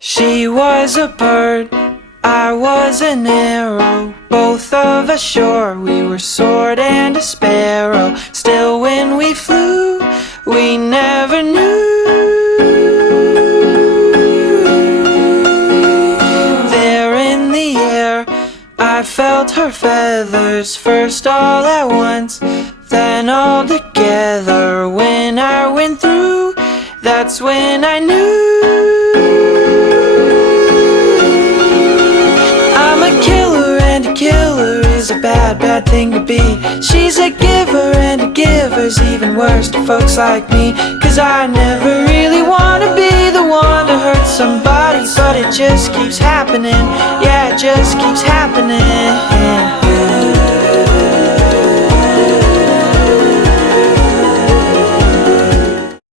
She was a bird, I was an arrow, both of us sure we were sword and a sparrow. Still when we flew, we never knew. There in the air, I felt her feathers, first all at once, then all together. When I went through, that's when I knew. I'm a killer, and a killer is a bad, bad thing to be. She's a giver, and a giver's even worse to folks like me. Cause I never really wanna be the one to hurt somebody, but it just keeps happening. Yeah, it just keeps happening.